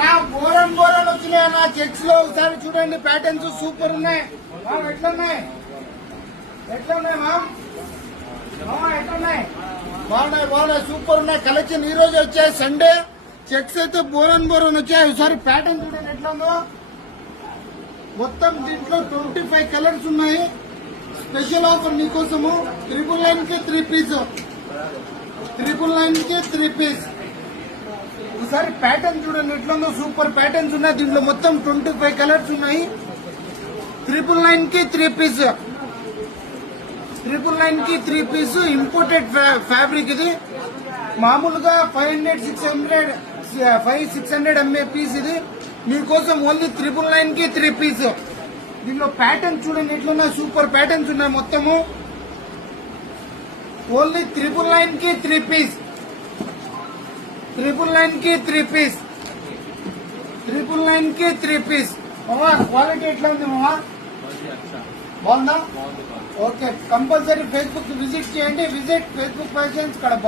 అన్నా బోరన్ వచ్చినాయి అన్న చెక్స్ లో ఒకసారి చూడండి. ప్యాటర్న్స్ సూపర్ ఉన్నాయి. ఎట్లున్నాయి మ్యామ్? ఎట్లున్నాయి? బాగున్నాయి సూపర్ ఉన్నాయి. కలెక్షన్ ఈ రోజు వచ్చాయి సండే. చెక్స్ అయితే బోరన్ వచ్చాయి. ఒకసారి ప్యాటర్న్ చూడండి ఎట్లా ఉందో. మొత్తం దీంట్లో 25 కలర్స్ ఉన్నాయి. స్పెషల్ ఆఫర్ మీకోసము 999 కి 3 పీస్. 999 కి 3 పీస్. ఒకసారి ప్యాటర్న్ చూడండి ఎట్లుందో. సూపర్ ప్యాటర్న్స్ ఉన్నాయి. దీంట్లో మొత్తం 25 కలర్స్ ఉన్నాయి. 999 కి 3 పీస్. 999 కి 3 పీస్. ఇంపోర్టెడ్ ఫ్యాబ్రిక్ ఇది. మామూలుగా 500-600 అమ్మే పీస్ ఇది. మీకోసం ఓన్లీ 999 కి 3 పీస్. దీనిలో ప్యాటర్న్ చూడండి ఎట్లున్నాయి. సూపర్ ప్యాటర్న్స్ ఉన్నాయి మొత్తము. ఓన్లీ 999 కి 3 పీస్. 999 కి 3 పీస్. 999 కి 3 పీస్. మామా క్వాలిటీ ఎట్లా ఉంది మామా? బాగుందా? ఓకే కంపల్సరీ ఫేస్బుక్ విజిట్ చేయండి. Visit Facebook fashions Kadapa.